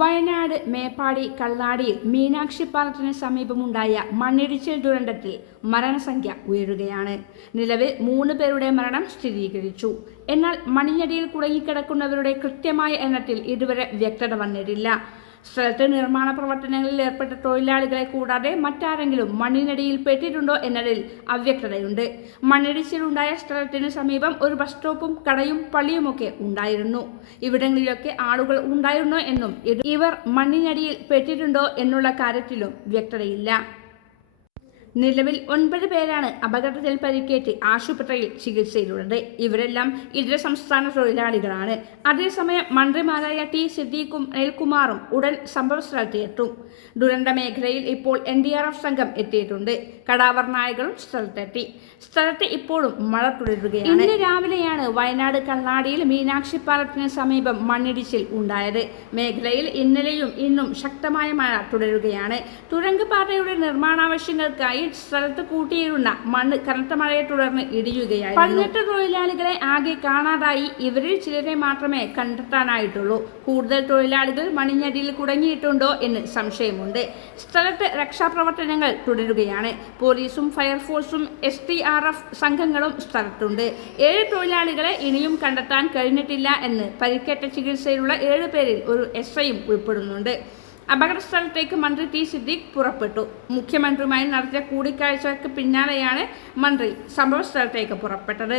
വയനാട് മേപ്പാടി കള്ളാടിയിൽ മീനാക്ഷി പാലത്തിന് സമീപമുണ്ടായ മണ്ണിടിച്ചിൽ ദുരന്തത്തിൽ മരണസംഖ്യ ഉയരുകയാണ്. നിലവിൽ 3 പേരുടെ മരണം സ്ഥിരീകരിച്ചു. എന്നാൽ മണ്ണിനടിയിൽ കുടുങ്ങിക്കിടക്കുന്നവരുടെ കൃത്യമായ എണ്ണത്തിൽ ഇതുവരെ വ്യക്തത വന്നിട്ടില്ല. സ്ഥലത്ത് നിർമ്മാണ പ്രവർത്തനങ്ങളിൽ ഏർപ്പെട്ട തൊഴിലാളികളെ കൂടാതെ മറ്റാരെങ്കിലും മണ്ണിനടിയിൽ പെട്ടിട്ടുണ്ടോ എന്നതിൽ അവ്യക്തതയുണ്ട്. മണ്ണിടിച്ചിലുണ്ടായ സ്ഥലത്തിന് സമീപം ഒരു ബസ് സ്റ്റോപ്പും കടയും പള്ളിയുമൊക്കെ ഉണ്ടായിരുന്നു. ഇവിടങ്ങളിലൊക്കെ ആളുകൾ ഉണ്ടായിരുന്നോ എന്നും ഇവർ മണ്ണിനടിയിൽ പെട്ടിട്ടുണ്ടോ എന്നുള്ള കാര്യത്തിലും വ്യക്തതയില്ല. നിലവിൽ 9 പേരാണ് അപകടത്തിൽ പരിക്കേറ്റ് ആശുപത്രിയിൽ ചികിത്സയിലുള്ളത്. ഇവരെല്ലാം ഇതര സംസ്ഥാന തൊഴിലാളികളാണ്. അതേസമയം മന്ത്രിമാരായ ടി സിദ്ദീഖും അനിൽകുമാറും ഉടൻ സംഭവസ്ഥലത്ത് എത്തും. ദുരന്ത മേഖലയിൽ ഇപ്പോൾ NDRF സംഘം എത്തിയിട്ടുണ്ട്. കടാവർ നായകളും സ്ഥലത്തെത്തി. സ്ഥലത്ത് ഇപ്പോഴും മഴ തുടരുകയാണ്. ഇന്ന് രാവിലെയാണ് വയനാട് കള്ളാടിയിൽ മീനാക്ഷി പാലത്തിന് സമീപം മണ്ണിടിച്ചിൽ ഉണ്ടായത്. മേഖലയിൽ ഇന്നലെയും ഇന്നും ശക്തമായ മഴ തുടരുകയാണ്. തുരങ്കപാതയുടെ നിർമ്മാണാവശ്യങ്ങൾക്കായി സ്ഥലത്ത് കൂട്ടിയിരുന്ന മണ്ണ് കനത്ത മഴയെ തുടർന്ന് ഇടിയുകയായിരുന്നു. 18 തൊഴിലാളികളെ ആകെ കാണാതായി. ഇവരിൽ ചിലരെ മാത്രമേ കണ്ടെത്താനായിട്ടുള്ളൂ. കൂടുതൽ തൊഴിലാളികൾ മണ്ണിനടിയിൽ കുടുങ്ങിയിട്ടുണ്ടോ എന്ന് സംശയമുണ്ട്. സ്ഥലത്ത് രക്ഷാപ്രവർത്തനങ്ങൾ തുടരുകയാണ്. പോലീസും ഫയർഫോഴ്സും SDRF സംഘങ്ങളും സ്ഥലത്തുണ്ട്. 7 തൊഴിലാളികളെ ഇനിയും കണ്ടെത്താൻ കഴിഞ്ഞിട്ടില്ല എന്ന് പരിക്കേറ്റ ചികിത്സയിലുള്ള 7 പേരിൽ ഒരു SIയും ഉൾപ്പെടുന്നുണ്ട്. അപകട സ്ഥലത്തേക്ക് മന്ത്രി ടി സിദ്ദീഖ് പുറപ്പെട്ടു. മുഖ്യമന്ത്രിയുമായി നടത്തിയ കൂടിക്കാഴ്ചയ്ക്ക് പിന്നാലെയാണ് മന്ത്രി സംഭവസ്ഥലത്തേക്ക് പുറപ്പെട്ടത്.